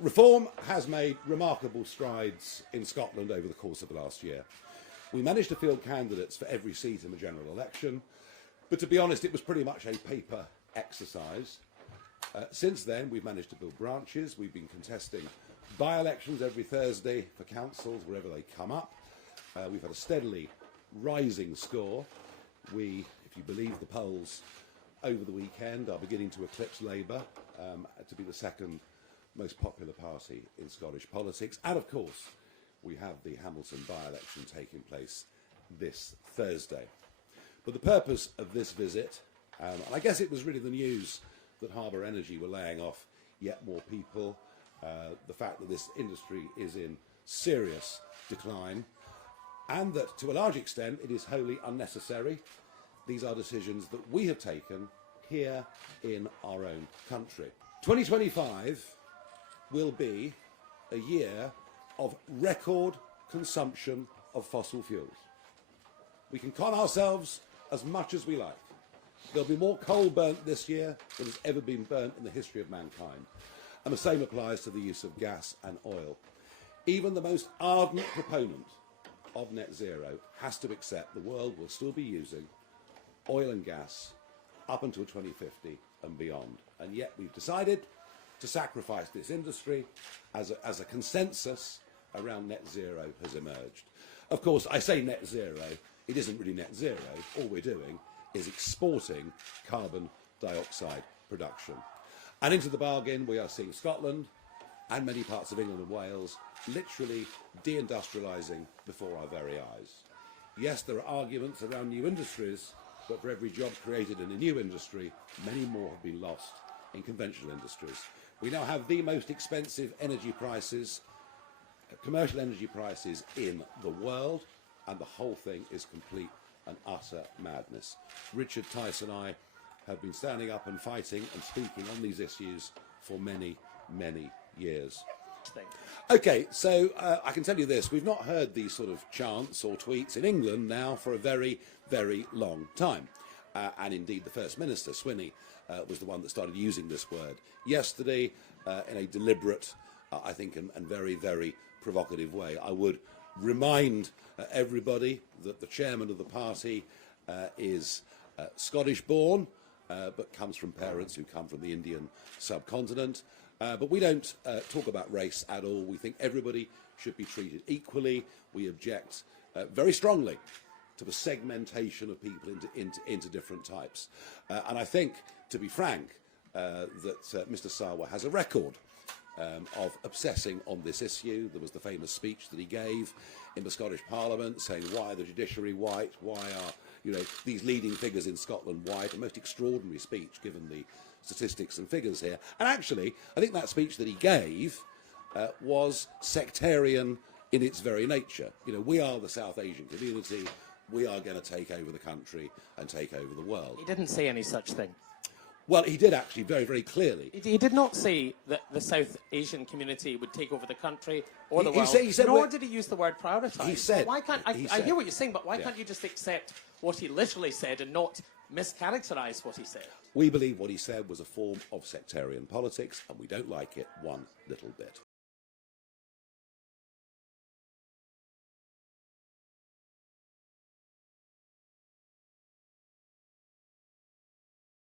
Reform has made remarkable strides in Scotland over the course of the last year. We managed to field candidates for every seat in the general election, but to be honest, it was pretty much a paper exercise. Since then, we've managed to build branches. We've been contesting by-elections every Thursday for councils, wherever they come up. We've had a steadily rising score. We, if you believe the polls over the weekend, are beginning to eclipse Labour to be the second most popular party in Scottish politics. And of course, we have the Hamilton by-election taking place this Thursday. But the purpose of this visit, and I guess it was really the news that Harbour Energy were laying off yet more people, the fact that this industry is in serious decline, and that to a large extent it is wholly unnecessary. These are decisions that we have taken here in our own country. 2025 will be a year of record consumption of fossil fuels. We can con ourselves as much as we like. There'll be more coal burnt this year than has ever been burnt in the history of mankind. And the same applies to the use of gas and oil. Even the most ardent proponent of net zero has to accept the world will still be using oil and gas up until 2050 and beyond. And yet we've decided to sacrifice this industry as a consensus around net zero has emerged. Of course, I say net zero, it isn't really net zero. All we're doing is exporting carbon dioxide production. And into the bargain, we are seeing Scotland and many parts of England and Wales literally deindustrialising before our very eyes. Yes, there are arguments around new industries, but for every job created in a new industry, many more have been lost in conventional industries. We now have the most expensive energy prices, commercial energy prices in the world, and the whole thing is complete and utter madness. Richard Tice and I have been standing up and fighting and speaking on these issues for many, many years. Okay, so I can tell you this, we've not heard these sort of chants or tweets in England now for a very, very long time. And indeed the First Minister, Swinney, was the one that started using this word yesterday in a deliberate, I think, and very, very provocative way. I would remind everybody that the chairman of the party is Scottish-born, but comes from parents who come from the Indian subcontinent. But we don't talk about race at all. We think everybody should be treated equally. We object very strongly to the segmentation of people into different types. And I think, to be frank, that Mr. Sarwar has a record of obsessing on this issue. There was the famous speech that he gave in the Scottish Parliament saying, why the judiciary white, why are these leading figures in Scotland white? A most extraordinary speech given the statistics and figures here. And actually, I think that speech that he gave was sectarian in its very nature. We are the South Asian community. We are going to take over the country and take over the world. He didn't say any such thing. Well, he did actually very, very clearly. He did not say that the South Asian community would take over the country or the world, he said, nor did he use the word prioritise. He said... Why can't, I hear what you're saying, but why can't you just accept what he literally said and not mischaracterise what he said? We believe what he said was a form of sectarian politics, and we don't like it one little bit.